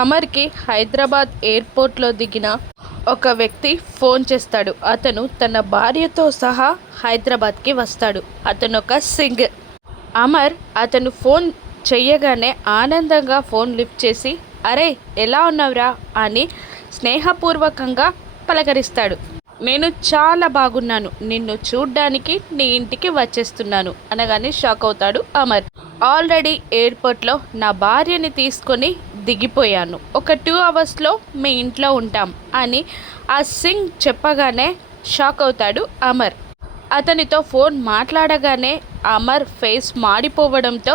అమర్కి హైదరాబాద్ ఎయిర్పోర్ట్లో దిగిన ఒక వ్యక్తి ఫోన్ చేస్తాడు. అతను తన భార్యతో సహా హైదరాబాద్కి వస్తాడు. అతను ఒక సింగర్. అమర్ అతను ఫోన్ చెయ్యగానే ఆనందంగా ఫోన్ లిఫ్ట్ చేసి, అరే ఎలా ఉన్నావురా అని స్నేహపూర్వకంగా పలకరిస్తాడు. నేను చాలా బాగున్నాను, నిన్ను చూడ్డానికి నీ ఇంటికి వచ్చేస్తున్నాను అనగానే షాక్ అవుతాడు అమర్. ఆల్రెడీ ఎయిర్పోర్ట్లో నా భార్యని తీసుకొని దిగిపోయాను, ఒక 2 అవర్స్లో మీ ఇంట్లో ఉంటాం అని ఆ సింగ్ చెప్పగానే షాక్ అవుతాడు అమర్. అతనితో ఫోన్ మాట్లాడగానే అమర్ ఫేస్ మాడిపోవడంతో,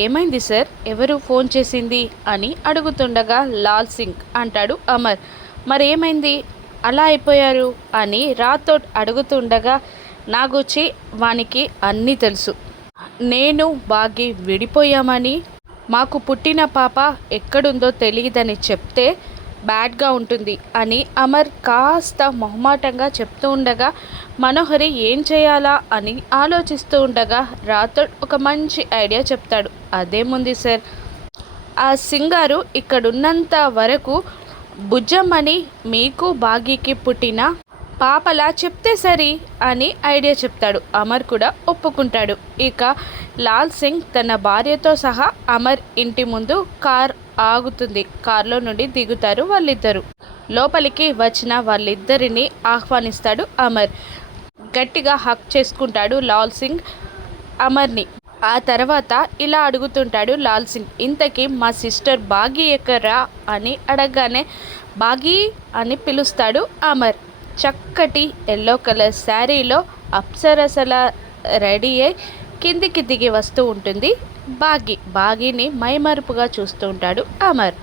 ఏమైంది సార్, ఎవరు ఫోన్ చేసింది అని అడుగుతుండగా లాల్ సింగ్ అంటాడు అమర్. మరేమైంది, అలా అయిపోయారు అని రాథోడ్ అడుగుతుండగా, నా గురించి వానికి అన్నీ తెలుసు, నేను బాగి విడిపోయామని, మాకు పుట్టిన పాప ఎక్కడుందో తెలియదని చెప్తే బ్యాడ్గా ఉంటుంది అని అమర్ కాస్త మొహమాటంగా చెప్తూ ఉండగా, మనోహరి ఏం చేయాలా అని ఆలోచిస్తూ ఉండగా రాథోడ్ ఒక మంచి ఐడియా చెప్తాడు. అదేముంది సార్, ఆ సింగారు ఇక్కడున్నంత వరకు బుజ్జమ్మని మీకు బాగీకి పుట్టిన పాపలా చెప్తే సరి అని ఐడియా చెప్తాడు. అమర్ కూడా ఒప్పుకుంటాడు. ఇక లాల్ సింగ్ తన భార్యతో సహా అమర్ ఇంటి ముందు కార్ ఆగుతుంది. కార్లో నుండి దిగుతారు వాళ్ళిద్దరు. లోపలికి వచ్చిన వాళ్ళిద్దరిని ఆహ్వానిస్తాడు అమర్. గట్టిగా హక్ చేసుకుంటాడు లాల్ సింగ్ అమర్ని. ఆ తర్వాత ఇలా అడుగుతుంటాడు లాల్ సింగ్, ఇంతకీ మా సిస్టర్ బాగీ ఎక్కరా అని అడగగానే బాగీ అని పిలుస్తాడు అమర్. చక్కటి ఎల్లో కలర్ శారీలో అప్సరసల రెడీ అయి కిందికి దిగి వస్తూ ఉంటుంది బాగీని మైమరుపుగా చూస్తూ ఉంటాడు అమర్.